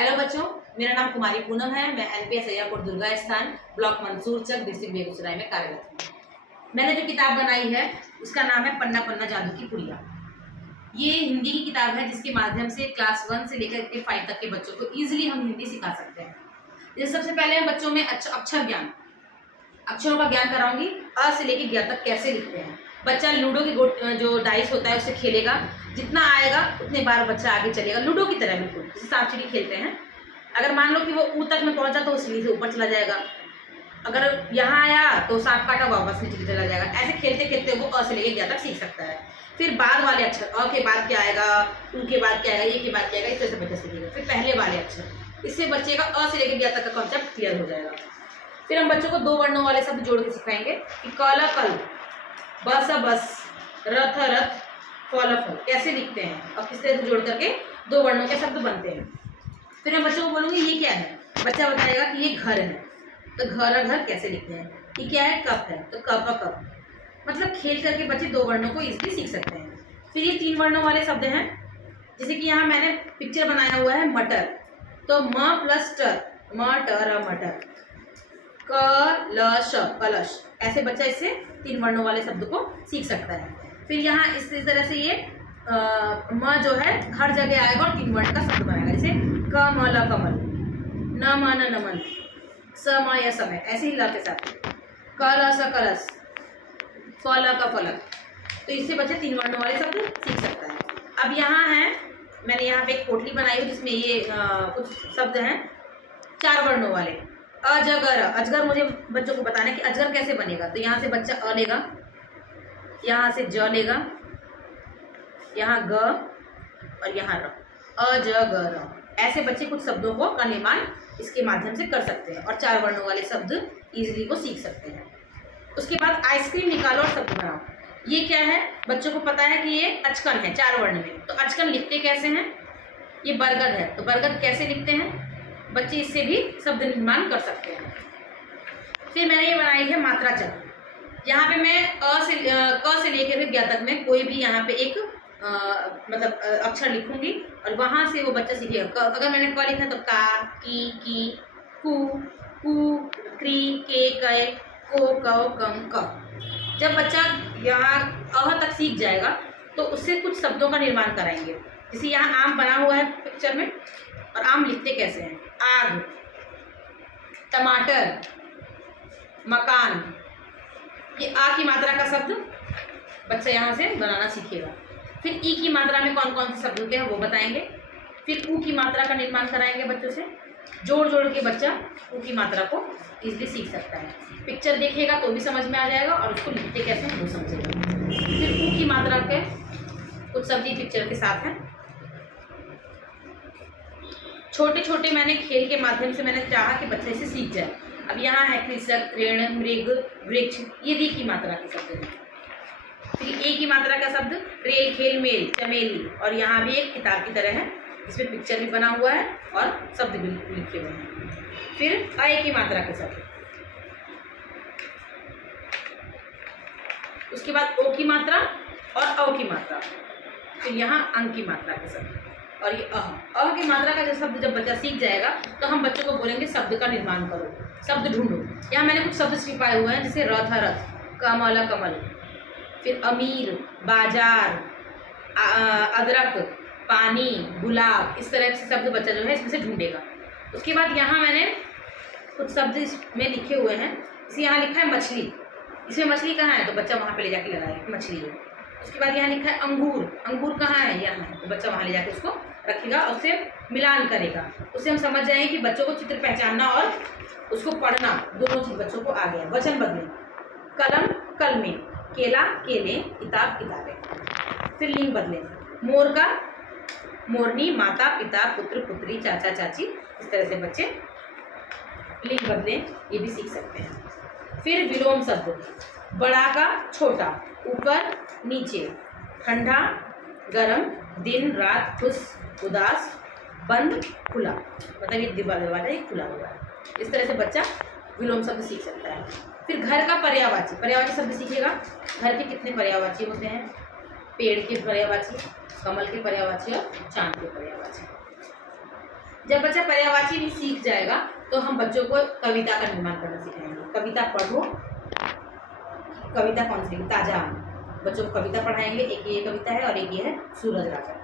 Hello बच्चों, मेरा नाम कुमारी पूनम है। मैं एनपीएस अय्यापुर दुर्गा स्थान ब्लॉक मंसूरचक डिस्ट्रिक्ट बेगूसराय में कार्यरत हूँ। मैंने जो किताब बनाई है उसका नाम है पन्ना पन्ना जादू की पुड़िया। ये हिंदी की किताब है जिसके माध्यम से क्लास 1 से लेकर के 5 तक के बच्चों को ईजिली हम हिंदी सिखा सकते हैं। जैसे सबसे पहले हम बच्चों में अक्षर ज्ञान, अक्षरों का ज्ञान कराऊंगी। अ से लेकर ज्ञ तक कैसे लिखते हैं। बच्चा लूडो की जो डाइस होता है उससे खेलेगा, जितना आएगा उतने बार बच्चा आगे चलेगा, लूडो की तरह बिल्कुल जैसे सांप सीढ़ी खेलते हैं। अगर मान लो कि वो ऊ तक में पहुंचा तो वो सीढ़ी से ऊपर चला जाएगा, अगर यहाँ आया तो सांप काटा वापस नीचे चला जाएगा। ऐसे खेलते खेलते वो अ से लेकर ज्ञ तक सीख सकता है। फिर बाद वाले अक्षर, अ के बाद क्या आएगा, ऊ के बाद क्या आएगा, ए के बाद क्या आएगा, इस तरह से बच्चा सीखेगा। फिर पहले वाले अक्षर, इससे बच्चे का अ से लेकर ज्ञ तक का कॉन्सेप्ट क्लियर हो जाएगा। फिर हम बच्चों को 2 वर्णों वाले शब्द जोड़ के सिखाएंगे कि कल कल, बस बस, रथ रथ, फल फल कैसे लिखते हैं और किस तरह से जोड़ करके 2 वर्णों के शब्द बनते हैं। फिर मैं बच्चों को बोलूँगी ये क्या है, बच्चा बताएगा कि ये घर है, तो घर घर कैसे लिखते हैं। ये क्या है, कप है, तो कप कप। मतलब खेल करके बच्चे 2 वर्णों को इजीली सीख सकते हैं। फिर ये 3 वर्णों वाले शब्द हैं, जैसे कि यहाँ मैंने पिक्चर बनाया हुआ है मटर, तो म प्लस टर, मटर मटर। कलश कलश, ऐसे बच्चा इससे 3 वर्णों वाले शब्द को सीख सकता है। फिर यहाँ इस तरह से ये म जो है हर जगह आएगा और 3 वर्ण का शब्द बनाएगा, जैसे कमल कमल, नमन नमन, समय समय, ऐसे ही ल के साथ कलश कलश, फल का फलक। तो इससे बच्चा 3 वर्णों वाले शब्द सीख सकता है। अब यहाँ है, मैंने यहाँ पे एक पोटली बनाई हुई जिसमें ये कुछ शब्द हैं 4 वर्णों वाले। अजगर, अजगर मुझे बच्चों को बताना है कि अजगर कैसे बनेगा। तो यहाँ से बच्चा अ लेगा, यहाँ से ज लेगा, यहाँ ग और यहाँ र, अजगर। ऐसे बच्चे कुछ शब्दों को का निर्माण इसके माध्यम से कर सकते हैं और 4 वर्णों वाले शब्द इजीली को सीख सकते हैं। उसके बाद आइसक्रीम निकालो और शब्द बनाओ। ये क्या है, बच्चों को पता है कि ये अचकन है 4 वर्ण में, तो अचकन लिखते कैसे हैं। ये बरगद है, तो बरगद कैसे लिखते हैं, बच्चे इससे भी शब्द निर्माण कर सकते हैं। फिर मैंने ये बनाई है मात्रा चक्र। यहाँ पे मैं क से लेकर ज्ञ तक में कोई भी यहाँ पे एक मतलब अक्षर लिखूंगी और वहाँ से वो बच्चा सीखेगा। अगर मैंने क लिखा है तो का, की, कु, कु, क्री, के, कै, को, कौ, कम, क। जब बच्चा यहाँ अ तक सीख जाएगा तो उससे कुछ शब्दों का निर्माण कराएंगे। जैसे यहाँ आम बना हुआ है पिक्चर में, और आम लिखते कैसे हैं, आग, टमाटर, मकान। ये आ की मात्रा का शब्द बच्चा यहाँ से बनाना सीखेगा। फिर ई की मात्रा में कौन कौन से शब्द होते हैं वो बताएंगे। फिर ऊ की मात्रा का निर्माण कराएंगे बच्चों से, जोड़ जोड़ के बच्चा ऊ की मात्रा को इजीली सीख सकता है। पिक्चर देखेगा तो भी समझ में आ जाएगा और उसको लिखते कैसे हैं वो समझेगा। फिर ऊ की मात्रा के कुछ शब्द पिक्चर के साथ हैं। छोटे छोटे मैंने खेल के माध्यम से मैंने चाहा कि बच्चे इसे सीख जाए। अब यहाँ है कृषक, ऋण, मृग, वृक्ष, ये री की मात्रा के शब्द हैं। फिर ए की मात्रा का शब्द रेल, खेल, मेल, चमेली, और यहाँ भी एक किताब की तरह है जिसमें पिक्चर भी बना हुआ है और शब्द भी लिखे हुए हैं। फिर अ की मात्रा के शब्द, उसके बाद ओ की मात्रा और अ की मात्रा, फिर यहाँ अंक की मात्रा के शब्द, और ये अ की मात्रा का जो शब्द जब बच्चा सीख जाएगा तो हम बच्चों को बोलेंगे शब्द का निर्माण करो, शब्द ढूंढो। यहाँ मैंने कुछ शब्द छिपाए हुए हैं, जैसे रथ रथ, कमल कमल, फिर अमीर, बाजार, अदरक, पानी, गुलाब, इस तरह से शब्द बच्चा जो है इसमें से ढूंढेगा। उसके बाद यहाँ मैंने कुछ शब्द इसमें लिखे हुए हैं, जैसे यहाँ लिखा है मछली, इसमें मछली कहाँ है, तो बच्चा वहाँ पे ले जाके लगाएगा मछली है। उसके बाद यहाँ लिखा है अंगूर, अंगूर कहाँ है, यहाँ है, तो बच्चा वहाँ ले जाके उसको रखेगा और उससे मिलान करेगा। उससे हम समझ जाएंगे कि बच्चों को चित्र पहचानना और उसको पढ़ना दोनों चीज बच्चों को आ गया। वचन बदले, कलम कलमे, केला केले, किताब किताबें। फिर लिंग बदले, मोर का मोरनी, माता पिता, पुत्र पुत्री, चाचा चाची, इस तरह से बच्चे लिंग बदले ये भी सीख सकते हैं। फिर विलोम शब्द, बड़ा का छोटा, ऊपर नीचे, ठंडा गरम, दिन रात, खुश उदास, बंद खुला, मतलब ये दरवाजा ये खुला हुआ है। इस तरह से बच्चा विलोम शब्द सीख सकता है। फिर घर का पर्यायवाची, पर्यायवाची शब्द सीखेगा। घर के कितने पर्यायवाची होते हैं, पेड़ के पर्यायवाची, कमल के पर्यायवाची और चांद के पर्यायवाची। जब बच्चा पर्यायवाची भी सीख जाएगा तो हम बच्चों को कविता का निर्माण करना सिखाएंगे। कविता पढ़ो, कविता कौन सी? ताजा आम। बच्चों को कविता पढ़ाएंगे, एक ये कविता है और एक ये है सूरज राजा,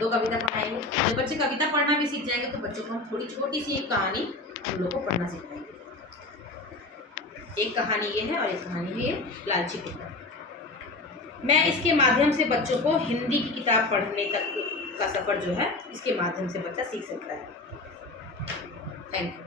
2 कविता पढ़ाएंगे। जब बच्चे कविता पढ़ना भी सीख जाएंगे तो बच्चों को हम थोड़ी छोटी सी एक कहानी हम लोग को पढ़ना सिखाएंगे। एक कहानी ये है और एक कहानी है ये लालची कुत्ता। मैं इसके माध्यम से बच्चों को हिंदी की किताब पढ़ने तक का सफ़र जो है इसके माध्यम से बच्चा सीख सकता है। Thank you.